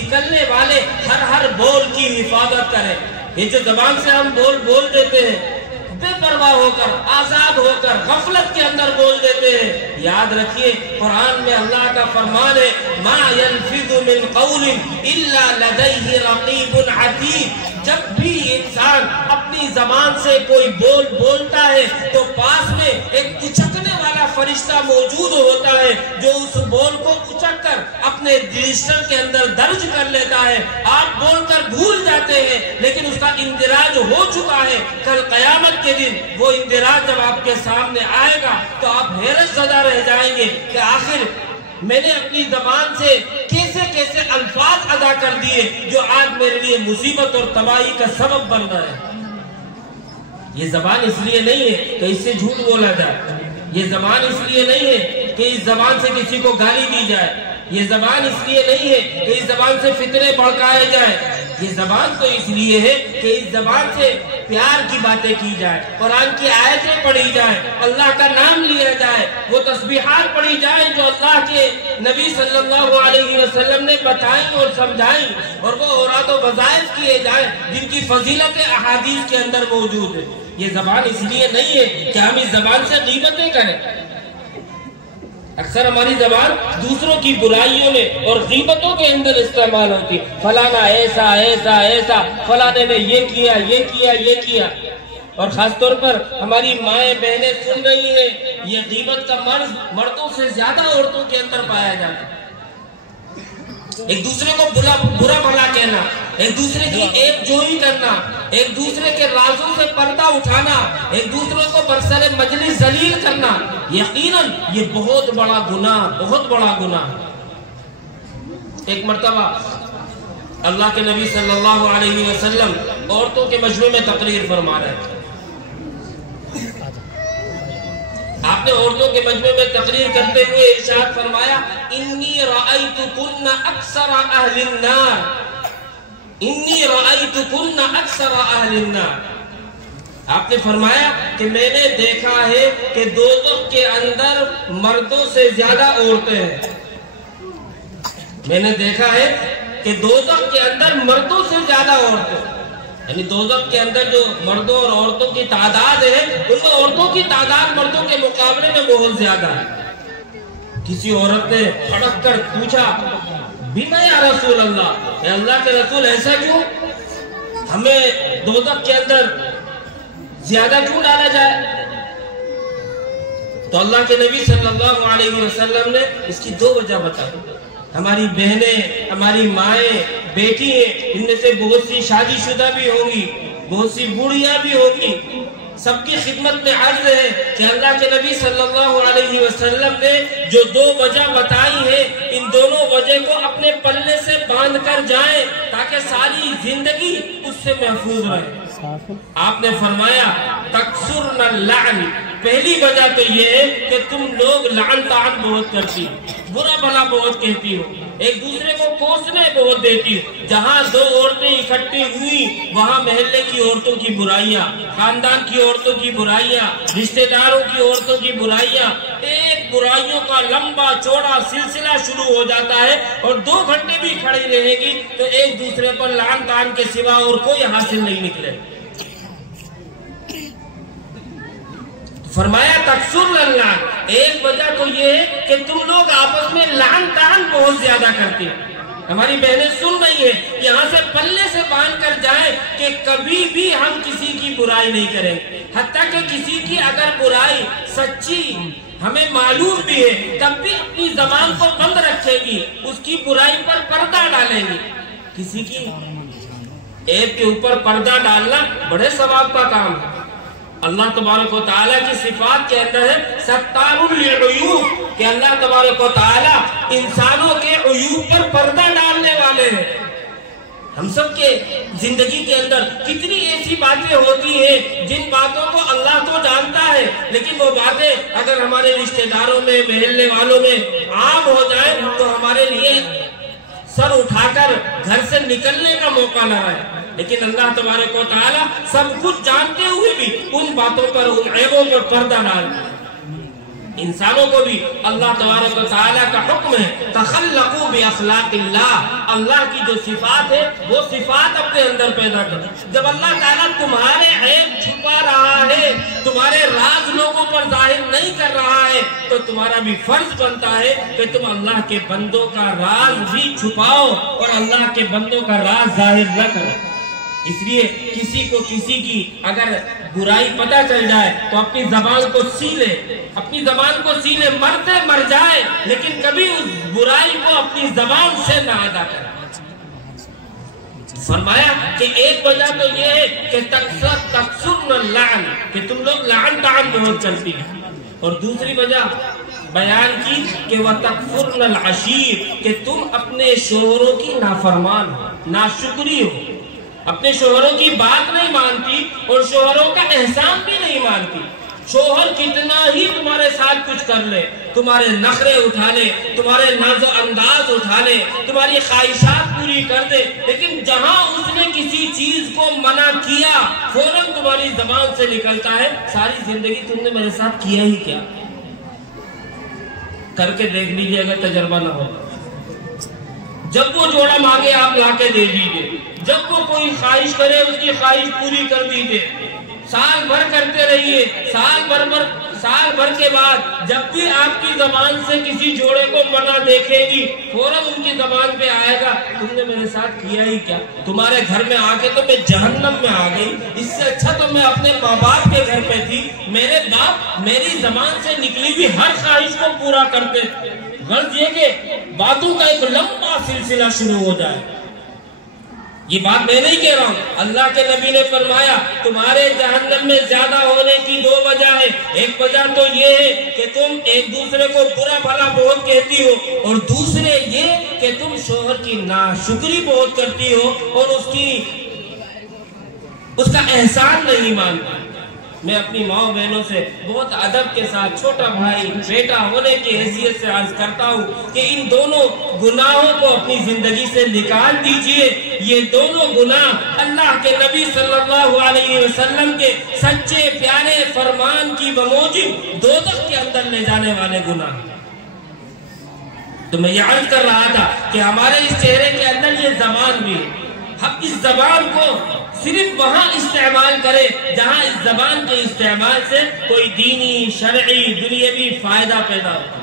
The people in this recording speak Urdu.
نکلنے والے ہر بول کی حفاظت کرے۔ یہ جو زبان سے ہم بول دیتے ہیں، بے پرواہ ہو کر، آزاد ہو کر، غفلت کے اندر بول دیتے ہیں، یاد رکھیے قرآن میں اللہ کا فرمان ہے ما يلفظ من قول الا لديه رقیب عتید۔ جب بھی انسان اپنی زبان سے کوئی بولتا ہے تو پاس میں ایک اچکنے والا فرشتہ موجود ہوتا ہے جو اس بول کو اچک کر اپنے رجسٹر کے اندر درج کر لیتا ہے۔ آپ بول کر بھول جاتے ہیں لیکن اس کا اندراج ہو چکا ہے۔ کل قیامت کے دن وہ اندراج جب آپ کے سامنے آئے گا تو آپ حیرت زدہ رہ جائیں گے کہ آخر میں نے اپنی زبان سے کیسے الفاظ ادا کر دیے جو آج میرے لیے مصیبت اور تباہی کا سبب بن رہا ہے۔ یہ زبان اس لیے نہیں ہے کہ اس سے جھوٹ بولا جائے، یہ زبان اس لیے نہیں ہے کہ اس زبان سے کسی کو گالی دی جائے، یہ زبان اس لیے نہیں ہے کہ اس زبان سے فتنے بھڑکائے جائیں، یہ زبان تو اس لیے ہے کہ اس زبان سے پیار کی باتیں کی جائے، قرآن کی آیتیں پڑھی جائیں، اللہ کا نام لیا جائے، وہ تسبیحات پڑھی جائیں جو اللہ کے نبی صلی اللہ علیہ وسلم نے بتائیں اور سمجھائیں، اور وہ اوراد و وظائف کیے جائیں جن کی فضیلت احادیث کے اندر موجود ہے۔ یہ زبان اس لیے نہیں ہے کہ ہم اس زبان سے غیبتیں کریں۔ اکثر ہماری زبان دوسروں کی برائیوں میں اور غیبتوں کے اندر استعمال ہوتی ہے، فلانا ایسا، فلانے نے یہ کیا، اور خاص طور پر ہماری مائیں بہنیں سن رہی ہیں، یہ غیبت کا مرض مردوں سے زیادہ عورتوں کے اندر پایا جاتا ہے۔ ایک دوسرے کو برا بھلا کہنا، ایک دوسرے کی ایب جوئی کرنا، ایک دوسرے کے رازوں سے پردہ اٹھانا، ایک دوسرے کو برسر مجلس ذلیل کرنا، یقیناً یہ بہت بڑا گناہ۔ ایک مرتبہ اللہ کے نبی صلی اللہ علیہ وسلم عورتوں کے مجمع میں تقریر فرما رہے تھے۔ آپ نے عورتوں کے مجمع میں تقریر کرتے ہوئے ارشاد فرمایا انی رأیتکن اکثر اہل النار۔ آپ نے فرمایا کہ میں نے دیکھا ہے کہ دوزخ کے اندر مردوں سے زیادہ عورتیں ہیں۔ میں نے دیکھا ہے کہ دوزخ کے اندر مردوں سے زیادہ عورتیں، یعنی دوزخ کے اندر جو مردوں اور عورتوں کی تعداد ہے ان میں عورتوں کی تعداد مردوں کے مقابلے میں بہت زیادہ ہے۔ کسی عورت نے کھڑک کر پوچھا بما یا رسول اللہ، اے اللہ کے رسول ایسا کیوں؟ ہمیں دوزخ کے اندر زیادہ کیوں ڈالا جائے؟ تو اللہ کے نبی صلی اللہ علیہ وسلم نے اس کی دو وجہ بتائی۔ ہماری بہنیں، ہماری مائیں، بیٹی ہیں، ان میں سے بہت سی شادی شدہ بھی ہوں گی، بہت سی بوڑھیاں بھی ہوں گی، سب کی خدمت میں عرض ہے کہ اللہ کے نبی صلی اللہ علیہ وسلم نے جو دو وجہ بتائی ہے ان دونوں وجہ کو اپنے پلے سے باندھ کر جائیں تاکہ ساری زندگی اس سے محفوظ رہے۔ آپ نے فرمایا تکثرن اللعن، پہلی وجہ تو یہ ہے کہ تم لوگ لعن طعن بہت کرتی ہو، برا بھلا بہت کہتی ہو، ایک دوسرے کو کوسنے بہت دیتی ہو۔ جہاں دو عورتیں اکٹھی ہوئی وہاں محلے کی عورتوں کی برائیاں، خاندان کی عورتوں کی برائیاں، رشتہ داروں کی عورتوں کی برائیاں، ایک برائیوں کا لمبا چوڑا سلسلہ شروع ہو جاتا ہے، اور 2 گھنٹے بھی کھڑی رہے گی تو ایک دوسرے پر لعن طعن کے سوا اور کوئی حاصل نہیں نکلے۔ فرمایا تکثر اللہ، ایک وجہ تو یہ ہے کہ تم لوگ آپس میں لعن طعن بہت زیادہ کرتے ہیں۔ ہماری بہنیں سن رہی ہیں، یہاں سے پلے سے باندھ کر جائیں کہ کبھی بھی ہم کسی کی برائی نہیں کریں گے، حتیٰ کہ کسی کی اگر برائی سچی ہمیں معلوم بھی ہے تب بھی اپنی زبان کو بند رکھے گی، اس کی برائی پر پردہ ڈالیں گی۔ کسی کی عیب کے اوپر پردہ ڈالنا بڑے ثواب کا کام ہے۔ اللہ تبارک و تعالیٰ کی صفات کے اندر ہے ستار للعیوب، کہ اللہ تبارک و تعالیٰ انسانوں کے عیوب پر پردہ ڈالنے والے ہیں۔ ہم سب کے زندگی کے اندر کتنی ایسی باتیں ہوتی ہیں جن باتوں کو اللہ تو جانتا ہے، لیکن وہ باتیں اگر ہمارے رشتہ داروں میں، محلے والوں میں عام ہو جائے تو ہمارے لیے سر اٹھا کر گھر سے نکلنے کا موقع نہ رہے۔ لیکن اللہ تبارک و تعالیٰ سب کچھ جانتے ہوئے بھی ان باتوں پر، ان عیبوں پر پردہ ڈالتا ہے۔ انسانوں کو بھی اللہ تبارک و تعالیٰ کا حکم ہے تخلقوا باخلاق اللہ، اللہ کی جو صفات ہے وہ صفات اپنے اندر پیدا کرو۔ جب اللہ تعالیٰ تمہارے عیب چھپا رہا ہے، تمہارے راز لوگوں پر ظاہر نہیں کر رہا ہے، تو تمہارا بھی فرض بنتا ہے کہ تم اللہ کے بندوں کا راز بھی چھپاؤ اور اللہ کے بندوں کا راز ظاہر نہ کرو۔ اس لیے کسی کو کسی کی اگر برائی پتہ چل جائے تو اپنی زبان کو سی لے، اپنی زبان کو سی لے، مرتے مر جائے لیکن کبھی اس برائی کو اپنی زبان سے نہ ادا کرے۔ فرمایا کہ ایک وجہ تو یہ ہے کہ تکثرن اللعن، کہ تم لوگ لعن طعن بہت کرتی ہیں، اور دوسری وجہ بیان کی کہ وَتَكْفُرْنَ الْعَشِيرِ، کہ تم اپنے شوہروں کی نافرمان ہو، ناشکری ہو، اپنے شوہروں کی بات نہیں مانتی اور شوہروں کا احسان بھی نہیں مانتی۔ شوہر کتنا ہی تمہارے ساتھ کچھ کر لے، تمہارے نخرے اٹھا لے، تمہارے ناز و انداز اٹھا لے، تمہاری خواہشات پوری کر دے، لیکن جہاں اس نے کسی چیز کو منع کیا فوراً تمہاری زبان سے نکلتا ہے ساری زندگی تم نے میرے ساتھ کیا ہی کیا۔ کر کے دیکھ لیجئے اگر تجربہ نہ ہو، جب وہ جوڑا مانگے آپ لا کے دے دیجئے، جب وہ کوئی خواہش کرے اس کی خواہش پوری کر دیجئے، سال بھر کرتے رہیے، سال بھر کے بعد جب بھی آپ کی زبان سے کسی جوڑے کو منع دیکھے گی فوراً ان کی زبان پہ آئے گا تم نے میرے ساتھ کیا ہی کیا، تمہارے گھر میں آ کے تو میں جہنم میں آ گئی، اس سے اچھا تو میں اپنے ماں باپ کے گھر پہ تھی، میرے باپ میری زبان سے نکلی بھی ہر خواہش کو پورا کرتے تھے۔ غرض یہ کہ باتوں کا ایک لمبا سلسلہ شروع ہو جائے۔ یہ بات میں نہیں کہہ رہا ہوں، اللہ کے نبی نے فرمایا تمہارے جہنم میں زیادہ ہونے کی دو وجہ ہے، ایک وجہ تو یہ ہے کہ تم ایک دوسرے کو برا بھلا بہت کہتی ہو، اور دوسرے یہ کہ تم شوہر کی ناشکری بہت کرتی ہو اور اس کا احسان نہیں مانتی۔ میں اپنی ماں بہنوں سے بہت ادب کے ساتھ چھوٹا بھائی بیٹا ہونے کی حیثیت سے عرض کرتا ہوں کہ ان دونوں گناہوں کو اپنی زندگی سے نکال دیجئے۔ یہ دونوں گناہ اللہ کے نبی صلی اللہ علیہ وسلم کے سچے پیارے فرمان کی بموجب دوزخ کے اندر لے جانے والے گناہ۔ تو میں یہ عرض کر رہا تھا کہ ہمارے اس چہرے کے اندر یہ زبان بھی ہے، ہم اس زبان کو صرف وہاں استعمال کرے جہاں اس زبان کے استعمال سے کوئی دینی، شرعی، دنیاوی فائدہ پیدا ہو۔